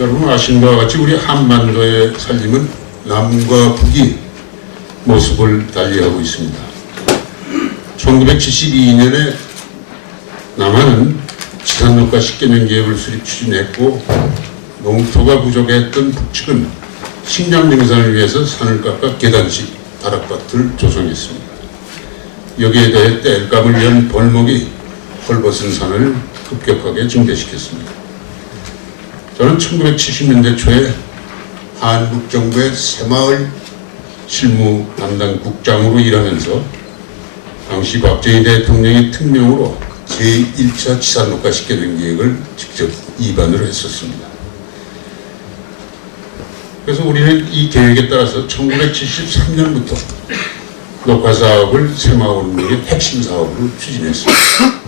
여러분 아시는 바와 같이 우리 한반도의 살림은 남과 북이 모습을 달리하고 있습니다. 1972년에 남한은 지산녹화 10개년 계획을 수립 추진했고, 농토가 부족했던 북측은 식량 생산을 위해서 산을 깎아 계단식 다락밭을 조성했습니다. 여기에 더해 땔감을 위한 벌목이 헐벗은 산을 급격하게 증대시켰습니다. 저는 1970년대 초에 한국 정부의 새마을 실무 담당 국장으로 일하면서 당시 박정희 대통령의 특명으로 제1차 지산녹화 10개년 계획을 직접 입안을 했었습니다. 그래서 우리는 이 계획에 따라서 1973년부터 녹화 사업을 새마을 운동의 핵심 사업으로 추진했습니다.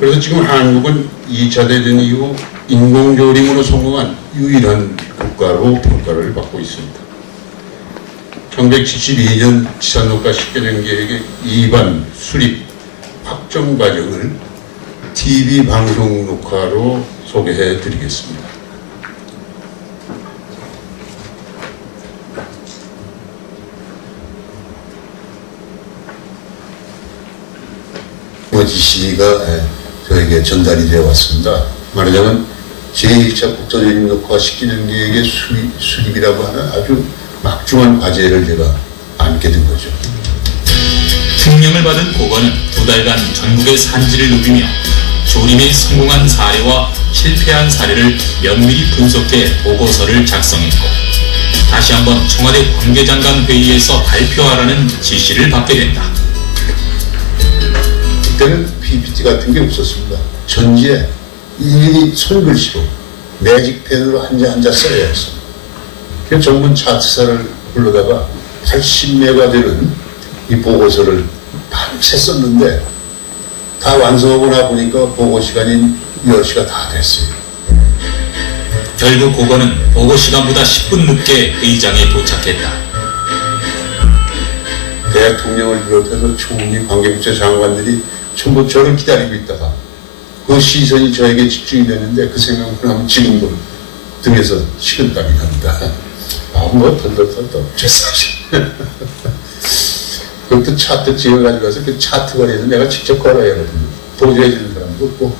그래서 지금 한국은 2차 대전 이후 인공조림으로 성공한 유일한 국가로 평가를 받고 있습니다. 1972년 지산녹화 10개년 계획의 입안, 수립, 확정 과정을 TV 방송 녹화로 소개해 드리겠습니다. 지시가 저에게 전달이 되어 왔습니다. 말하자면 제1차 국토조림 녹화 10개년 계획의 수립이라고 하는 아주 막중한 과제를 제가 안게 된 거죠. 특명을 받은 고건은 2달간 전국의 산지를 누비며 조림에 성공한 사례와 실패한 사례를 면밀히 분석해 보고서를 작성했고, 다시 한번 청와대 관계장관 회의에서 발표하라는 지시를 받게 된다. 그때는 PPT 같은 게 없었습니다. 전지에 일일이 손글씨로 매직펜으로 한자 써야 했습니다. 그 전문 차트사를 불러다가 80매가 되는 이 보고서를 밤새 썼는데, 다 완성하고 나 보니까 보고 시간인 10시가 다 됐어요. 결국 고건은 보고 시간보다 10분 늦게 회의장에 도착했다. 대통령을 비롯해서 총리 관계부처 장관들이 전부 저를 기다리고 있다가 그 시선이 저에게 집중이 됐는데, 그 생각을 하면 지금도 등에서 식은땀이 납니다. 뭐 덜덜덜덜 죄송하시. 그것도 차트 찍어가지고 가서 그 차트 거리에서 내가 직접 걸어야 하거든요. 보조해주는 사람도 없고.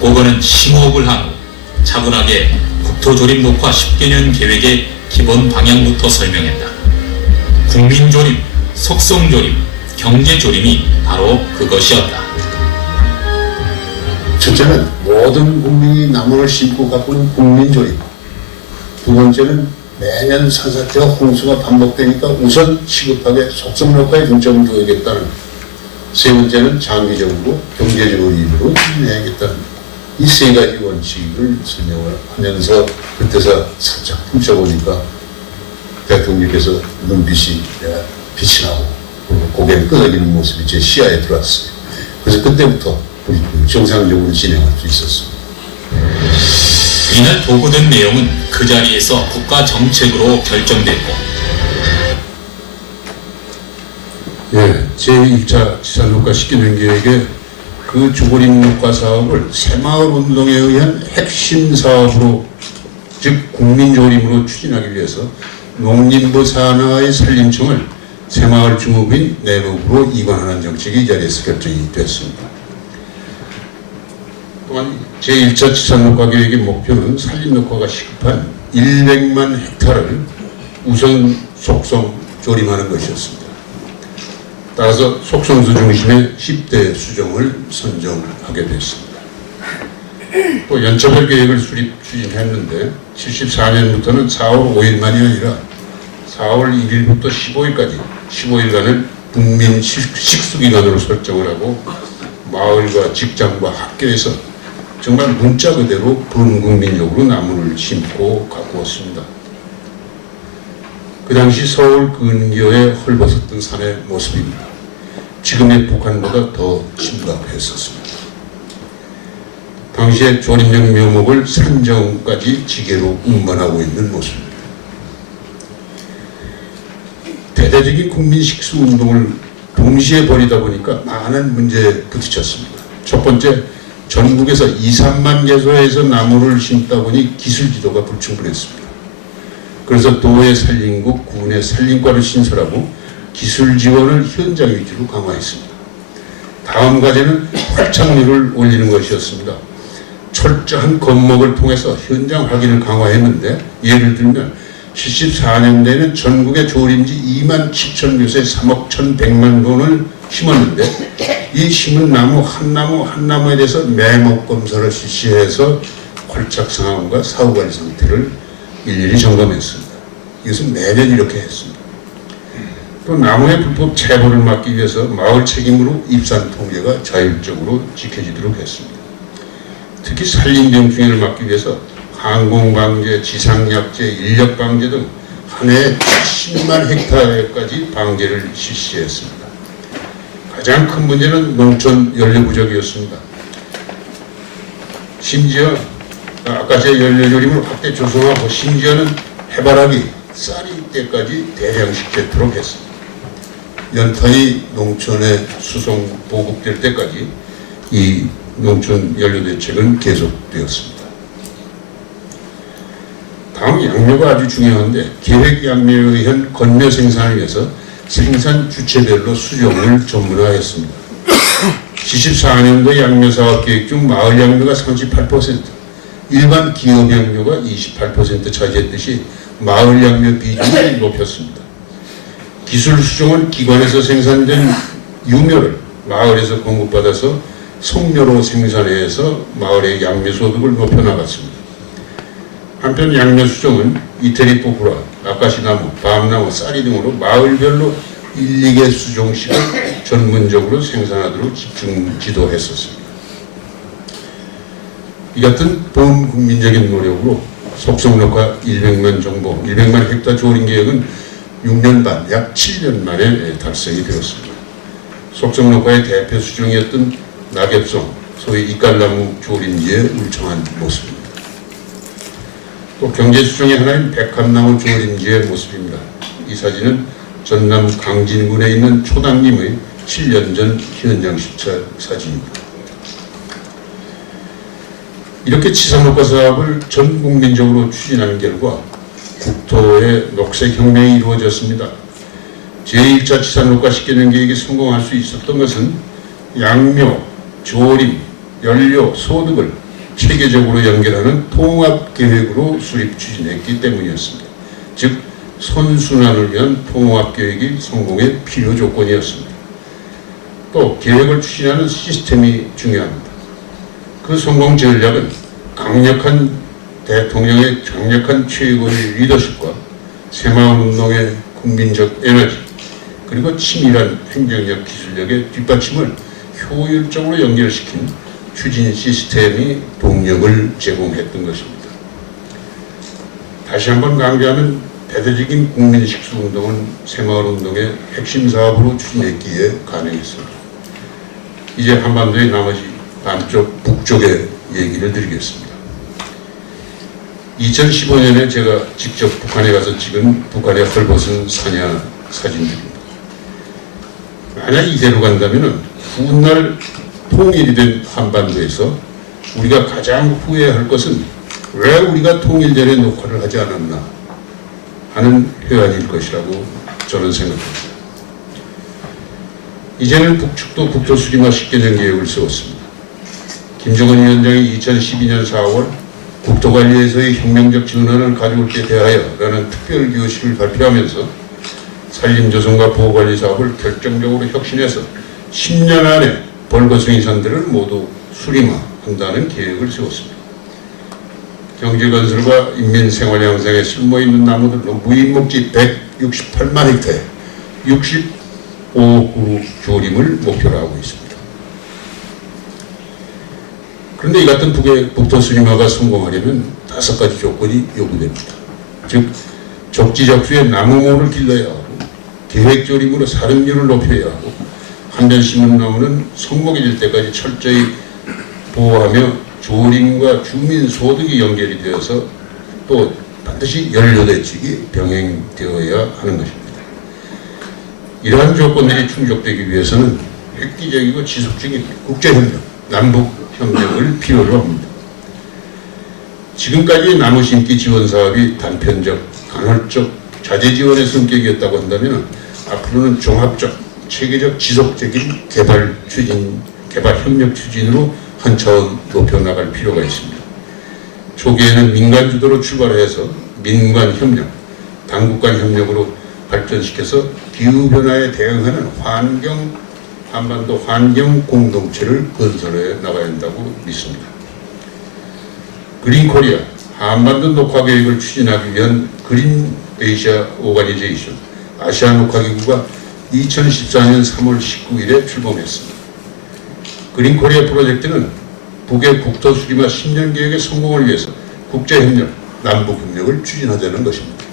고건은 심호흡을 한 후 차분하게 국토조림 녹화 10개년 계획의 기본 방향부터 설명했다. 국민조림, 속성조림, 경제조림이 바로 그것이었다. 첫째는 모든 국민이 나무를 심고 가꾸는 국민조림. 두 번째는 매년 산사태와 홍수가 반복되니까 우선 시급하게 속성녹화에 중점을 두어야겠다는, 세 번째는 장기적으로 경제조림으로 진행해야겠다는 이 세 가지 원칙을 설명을 하면서, 그때서 살짝 훔쳐보니까 대통령께서 눈빛이 빛이 나고 고개를 끄덕이는 모습이 제 시야에 들어왔어요. 그래서 그때부터 우리 정상적으로 진행할 수 있었습니다. 이날 보고된 내용은 그 자리에서 국가 정책으로 결정됐고, 제1차 지산녹화 10개년 계획의 그 조림 녹화 사업을 새마을 운동에 의한 핵심 사업으로, 즉 국민조림으로 추진하기 위해서 농림부 산하의 산림청을 새마을 주무부인 내무부로 이관하는 정책이 이 자리에서 결정이 됐습니다. 또한 제1차 지산녹화 계획의 목표는 산림녹화가 시급한 100만 헥타르를 우선 속성 조림하는 것이었습니다. 따라서 속성수 중심의 10대 수종을 선정하게 됐습니다. 또 연차별 계획을 수립 추진했는데 74년부터는 4월 5일만이 아니라 4월 1일부터 15일까지 15일간을 국민 식수기간으로 설정을 하고, 마을과 직장과 학교에서 정말 문자 그대로 분국민적으로 나무를 심고 가꾸었습니다. 그 당시 서울 근교에 헐벗었던 산의 모습입니다. 지금의 북한보다 더 심각했었습니다. 당시에 조림용 묘목을 산정까지 지게로 운반하고 있는 모습입니다. 대대적인 국민 식수 운동을 동시에 벌이다 보니까 많은 문제에 부딪혔습니다. 첫 번째, 전국에서 2, 3만 개소에서 나무를 심다 보니 기술 지도가 불충분했습니다. 그래서 도의 산림국, 군의 산림과를 신설하고 기술 지원을 현장 위주로 강화했습니다. 다음 과제는 활착률을 올리는 것이었습니다. 철저한 겁목을 통해서 현장 확인을 강화했는데, 예를 들면 74년대에는 전국의 조림지 2만 7천 교수에 3억 1,100만 돈을 심었는데, 이 심은 나무 한 나무에 대해서 매목 검사를 실시해서 활착 상황과 사후 관리 상태를 일일이 점검했습니다. 이것은 매년 이렇게 했습니다. 또 나무의 불법 체벌을 막기 위해서 마을 책임으로 입산 통제가 자율적으로 지켜지도록 했습니다. 특히 산림병충해를 막기 위해서 항공방제, 지상약제, 인력방제 등 한 해에 10만 헥타르까지 방제를 실시했습니다. 가장 큰 문제는 농촌 연료 부족이었습니다. 심지어 아까 제 연료조림을 확대 조성하고, 심지어는 해바라기, 쌀이 때까지 대량 식재토록 했습니다. 연탄이 농촌에 수송 보급될 때까지 이 농촌 연료 대책은 계속되었습니다. 다음 양묘가 아주 중요한데, 계획 양묘에 의한 건묘 생산을 위해서 생산 주체별로 수종을 전문화했습니다. 74년도 양묘 사업 계획 중 마을 양묘가 38%, 일반 기업 양묘가 28% 차지했듯이 마을 양묘 비중을 높였습니다. 기술 수종은 기관에서 생산된 유묘를 마을에서 공급받아서 송묘로 생산해서 마을의 양묘 소득을 높여나갔습니다. 한편 양묘 수종은 이태리 포프라, 아카시나무, 밤나무, 쌀이 등으로 마을별로 1, 2개 수종씩을 전문적으로 생산하도록 집중 지도했었습니다. 이 같은 범국민적인 노력으로 속성녹화 100만 정보, 100만 헥타 조림 계획은 6년 반, 약 7년 만에 달성이 되었습니다. 속성녹화의 대표 수종이었던 낙엽송, 소위 이깔나무 조림지의 울창한 모습입니다. 또 경제수종의 하나인 백합나무 조림지의 모습입니다. 이 사진은 전남 강진군에 있는 초당림의 7년 전 현장 실차 사진입니다. 이렇게 치상녹화 사업을 전 국민적으로 추진하는 결과 국토의 녹색혁명이 이루어졌습니다. 제1차 치상녹화 10개년 계획이 성공할 수 있었던 것은 양묘, 조림, 연료, 소득을 체계적으로 연결하는 통합계획으로 수립 추진했기 때문이었습니다. 즉 선순환을 위한 통합계획이 성공의 필요 조건이었습니다. 또 계획을 추진하는 시스템이 중요합니다. 그 성공 전략은 강력한 대통령의 강력한 최고의 리더십과 새마을운동의 국민적 에너지, 그리고 치밀한 행정력 기술력의 뒷받침을 효율적으로 연결시킨 추진 시스템이 동력을 제공했던 것입니다. 다시 한번 강조하면 대대적인 국민식수운동은 새마을운동의 핵심 사업으로 추진했기에 가능했습니다. 이제 한반도의 나머지 남쪽, 북쪽의 얘기를 드리겠습니다. 2015년에 제가 직접 북한에 가서 찍은 북한의 헐벗은 사냐 사진들입니다. 만약 이대로 간다면 훗날 통일이 된 한반도에서 우리가 가장 후회할 것은 왜 우리가 통일전에 녹화를 하지 않았나 하는 회한일 것이라고 저는 생각합니다. 이제는 북측도 국토 수립화 10개년 계획을 세웠습니다. 김정은 위원장이 2012년 4월 국토관리에서의 혁명적 전환을 가져올 때 대하여 라는 특별교실을 발표하면서 산림조성과 보호관리 사업을 결정적으로 혁신해서 10년 안에 벌거숭이 산들을 모두 수림화한다는 계획을 세웠습니다. 경제건설과 인민생활 향상에 쓸모있는 나무들로 무인목지 168만 헥타에 65억 그루 조림을 목표로 하고 있습니다. 그런데 이 같은 북토 수림화가 성공하려면 5가지 조건이 요구됩니다. 즉, 적지적소에 나무모를 길러야 하고, 계획조림으로 사름률을 높여야 하고, 한변 심은 나무는 성공이 될 때까지 철저히 보호하며 조림과 주민 소득이 연결이 되어서 또 반드시 연료 대책이 병행되어야 하는 것입니다. 이러한 조건들이 충족되기 위해서는 획기적이고 지속적인 국제협력, 남북 협력을 필요로 합니다. 지금까지 나무 심기 지원 사업이 단편적, 간헐적, 자재 지원의 성격이었다고 한다면 앞으로는 종합적, 체계적, 지속적인 개발 협력 추진으로 한 차원 높여나갈 필요가 있습니다. 초기에는 민간 주도로 출발해서 민관 협력, 당국 간 협력으로 발전시켜서 기후변화에 대응하는 한반도 환경 공동체를 건설해 나가야 한다고 믿습니다. 그린 코리아, 한반도 녹화 계획을 추진하기 위한 그린 에이시아 오가니제이션, 아시아 녹화기구가 2014년 3월 19일에 출범했습니다. 그린 코리아 프로젝트는 북의 국토 수립화 10년 계획의 성공을 위해서 국제협력, 남북협력을 추진하자는 것입니다.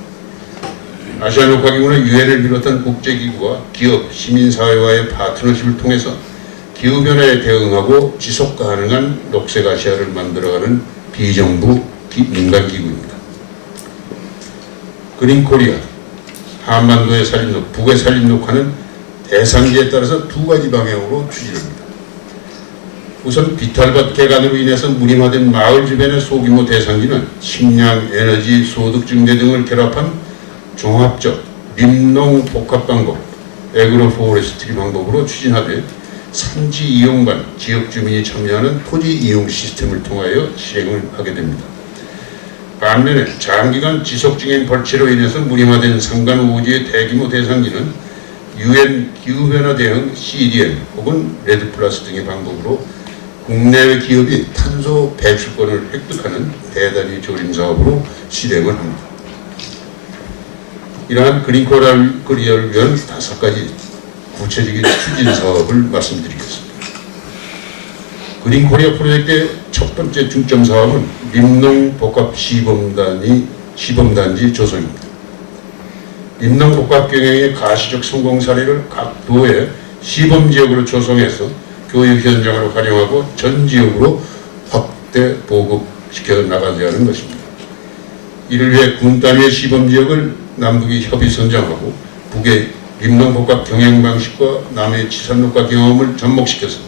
아시아 녹화기구는 유엔을 비롯한 국제기구와 기업, 시민사회와의 파트너십을 통해서 기후변화에 대응하고 지속 가능한 녹색 아시아를 만들어가는 비정부 민간기구입니다. 그린 코리아, 한반도의 산림녹, 북의 산림녹화는 대상지에 따라서 두 가지 방향으로 추진합니다. 우선 비탈밭 개간으로 인해서 무림화된 마을 주변의 소규모 대상지는 식량, 에너지, 소득 증대 등을 결합한 종합적林농 복합 방법, 에그로포레스트리 방법으로 추진하되 산지 이용반, 지역 주민이 참여하는 토지 이용 시스템을 통하여 시행을 하게 됩니다. 반면에 장기간 지속적인 벌채로 인해서 무림화된 산간 오지의 대규모 대상지는 UN 기후변화 대응 CDM 혹은 레드 플러스 등의 방법으로 국내외 기업이 탄소 배출권을 획득하는 대단위 조림 사업으로 실행을 합니다. 이러한 그린 코리아를 위한 5가지 구체적인 추진 사업을 말씀드리겠습니다. 그린 코리아 프로젝트의 첫 번째 중점 사업은林농 복합 시범단지 조성입니다.林농 복합 경영의 가시적 성공 사례를 각 도의 시범지역으로 조성해서 교육 현장으로 활용하고 전 지역으로 확대 보급시켜 나가자는 것입니다. 이를 위해 군 단위의 시범지역을 남북이 협의 선정하고 북의林농 복합 경영 방식과 남의 치산녹화 경험을 접목시켜서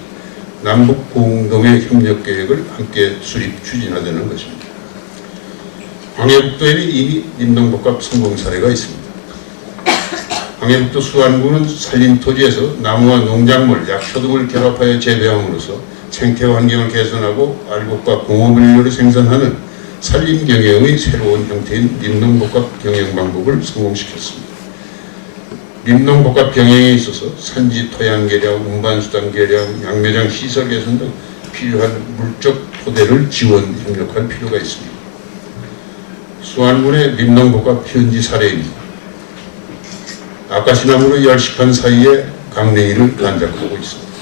남북 공동의 협력 계획을 함께 수립 추진하자는 것입니다. 광해북도에는 이미林농 복합 성공 사례가 있습니다. 광해북도 수안군은 산림 토지에서 나무와 농작물, 약초 등을 결합하여 재배함으로써 생태 환경을 개선하고 알곡과 공업연료를 생산하는 산림 경영의 새로운 형태인林농 복합 경영 방법을 성공시켰습니다.林농 복합 경영에 있어서 산지 토양 개량, 운반수단 개량, 양매장 시설 개선 등 필요한 물적 토대를 지원 협력할 필요가 있습니다. 수안군의林농 복합 현지 사례입니다. 아카시나무로 열식한 사이에 강냉이를 간작하고 있습니다.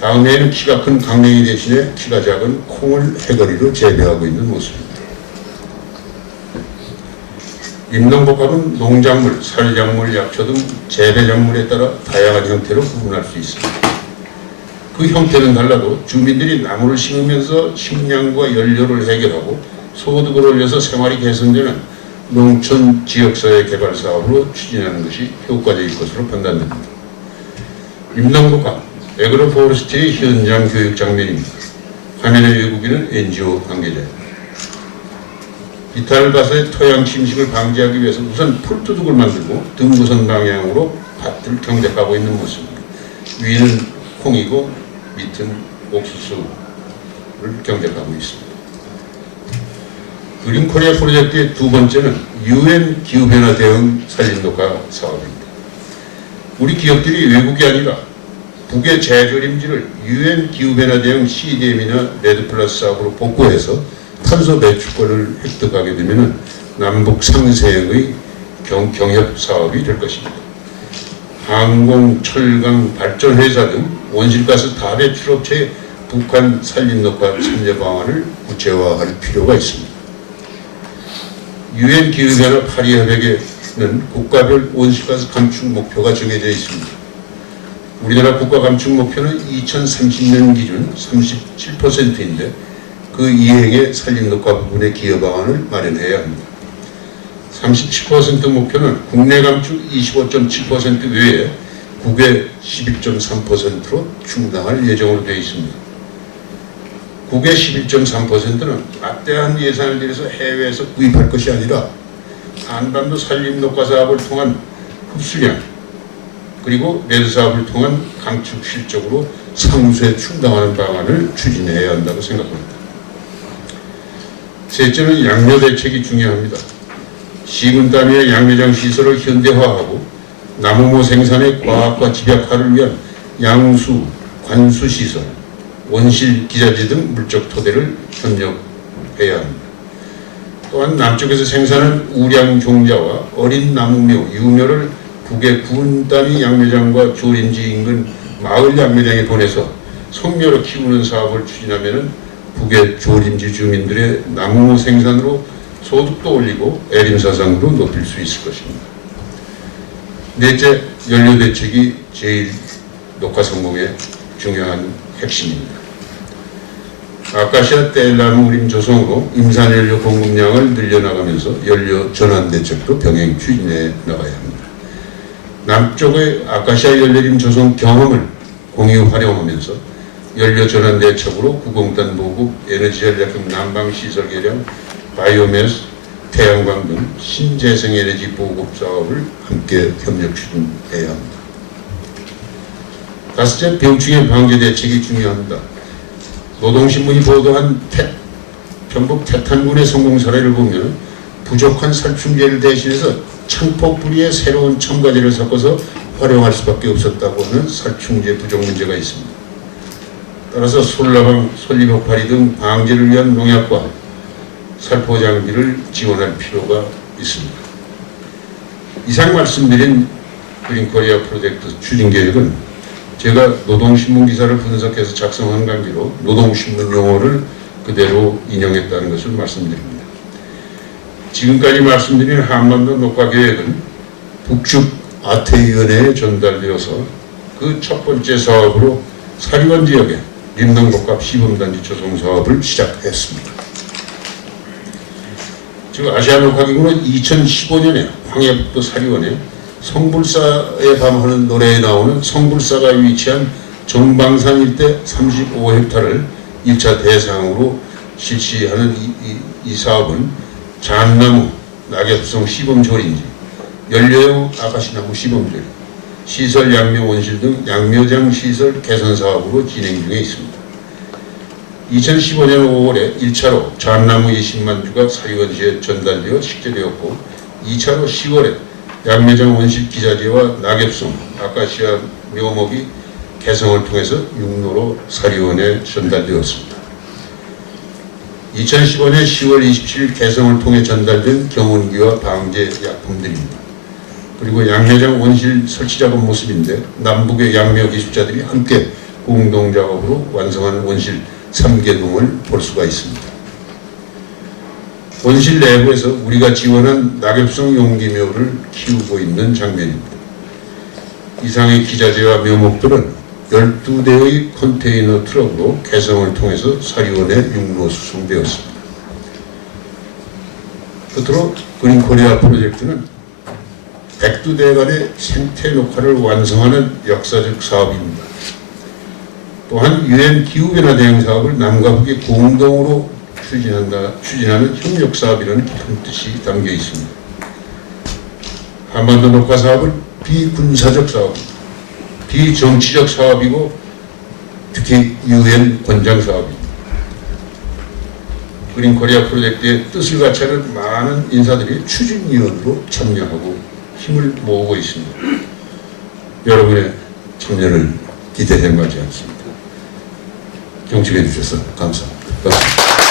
다음 해에는 키가 큰 강냉이 대신에 키가 작은 콩을 해거리로 재배하고 있는 모습입니다.林농 복합은 농작물, 살작물, 약초 등 재배작물에 따라 다양한 형태로 구분할 수 있습니다. 그 형태는 달라도 주민들이 나무를 심으면서 식량과 연료를 해결하고 소득을 올려서 생활이 개선되는 농촌 지역사회 개발 사업으로 추진하는 것이 효과적일 것으로 판단됩니다.林농 복합, 에그로포레스트의 현장 교육 장면입니다. 화면의 외국인은 NGO 관계자입니다. 비탈밭의 토양 침식을 방지하기 위해서 우선 풀두둑을 만들고 등구선 방향으로 밭을 경작하고 있는 모습입니다. 위는 콩이고 밑은 옥수수를 경작하고 있습니다. 그린 코리아 프로젝트의 두 번째는 UN 기후변화 대응 산림녹화 사업입니다. 우리 기업들이 외국이 아니라 북의 재조림지를 UN 기후변화 대응 CDM이나 레드 플러스 사업으로 복구해서 탄소 배출권을 획득하게 되면 남북 상세의 경협 사업이 될 것입니다. 항공, 철강, 발전회사 등 온실가스 다배출 업체의 북한 산림녹화 참여 방안을 구체화할 필요가 있습니다. UN 기후변화 파리 협약에는 국가별 온실가스 감축 목표가 정해져 있습니다. 우리나라 국가 감축 목표는 2030년 기준 37%인데 그 이행에 산림녹화 부분의 기여 방안을 마련해야 합니다. 37% 목표는 국내 감축 25.7% 외에 국외 11.3%로 충당할 예정으로 되어 있습니다. 국외 11.3%는 막대한 예산을 들여서 해외에서 구입할 것이 아니라 한반도 산림녹화 사업을 통한 흡수량 그리고 매드 사업을 통한 감축 실적으로 상수에 충당하는 방안을 추진해야 한다고 생각합니다. 셋째는 양묘 대책이 중요합니다. 시군 단위의 양묘장 시설을 현대화하고 나무모 생산의 과학과 집약화를 위한 양수, 관수 시설, 원실 기자재 등 물적 토대를 협력해야 합니다. 또한 남쪽에서 생산한 우량 종자와 어린 나무묘, 유묘를 북의 군 단위 양묘장과 조림지 인근 마을 양묘장에 보내서 성묘로 키우는 사업을 추진하면 북의 조림지 주민들의 나무모 생산으로 소득도 올리고 애림사상도 높일 수 있을 것입니다. 넷째, 연료 대책이 제일 녹화 성공의 중요한 핵심입니다. 아카시아 뗄나무 우림 조성으로 임산연료 공급량을 늘려나가면서 연료 전환 대책도 병행 추진해 나가야 합니다. 남쪽의 아카시아 연료림 조성 경험을 공유 활용하면서 연료 전환 대책으로 구공단 보급, 에너지 전략형 난방 시설 개량, 바이오매스, 태양광 등 신재생에너지 보급 사업을 함께 협력 추진해야 합니다. 다섯째, 병충해 방제 대책이 중요합니다. 노동신문이 보도한 경북 태탄군의 성공 사례를 보면 부족한 살충제를 대신해서 창포뿌리에 새로운 첨가제를 섞어서 활용할 수밖에 없었다고 하는 살충제 부족 문제가 있습니다. 따라서 솔라방, 솔잎혹파리 등 방제를 위한 농약과 살포 장비를 지원할 필요가 있습니다. 이상 말씀드린 그린코리아 프로젝트 추진 계획은 제가 노동신문 기사를 분석해서 작성한 관계로 노동신문 용어를 그대로 인용했다는 것을 말씀드립니다. 지금까지 말씀드린 한반도 녹화 계획은 북측 아태위원회에 전달되어서 그 첫 번째 사업으로 사리원 지역에 림동복합 시범단지 조성 사업을 시작했습니다. 즉 아시아 녹화기구는 2015년에 황해북도 사리원에 성불사의 밤하는 노래에 나오는 성불사가 위치한 정방산 일대 35헥타를 1차 대상으로 실시하는 이 사업은 잣나무, 낙엽송 시범조린지, 연료용 아카시나무 시범조리, 시설 양묘 원실 등 양묘장 시설 개선 사업으로 진행 중에 있습니다. 2015년 5월에 1차로 잣나무 20만 주가 사리원시에 전달되어 식재되었고 2차로 10월에 양묘장 원실 기자재와 낙엽송, 아카시아 묘목이 개성을 통해서 육로로 사리원에 전달되었습니다. 2015년 10월 27일 개성을 통해 전달된 경운기와 방제 약품들입니다. 그리고 양묘장 원실 설치 작업 모습인데 남북의 양묘 기술자들이 함께 공동 작업으로 완성한 원실 3개동을 볼 수가 있습니다. 원실 내부에서 우리가 지원한 낙엽성 용기묘를 키우고 있는 장면입니다. 이상의 기자재와 묘목들은 12대의 컨테이너 트럭으로 개성을 통해서 사리원에 육로 수송되었습니다. 끝으로 그린코리아 프로젝트는 102대간의 생태 녹화를 완성하는 역사적 사업입니다. 또한 유엔 기후변화 대응 사업을 남과 북이 공동으로 추진하는 협력 사업이라는 깊은 뜻이 담겨 있습니다. 한반도 녹화 사업은 비군사적 사업입니다. 비정치적 사업이고 특히 유엔 권장 사업입니다. 그린코리아 프로젝트의 뜻을 같이 하는 많은 인사들이 추진위원으로 참여하고 힘을 모으고 있습니다. 여러분의 참여를 기대해 마지 않습니다. 경청해 주셔서 감사합니다.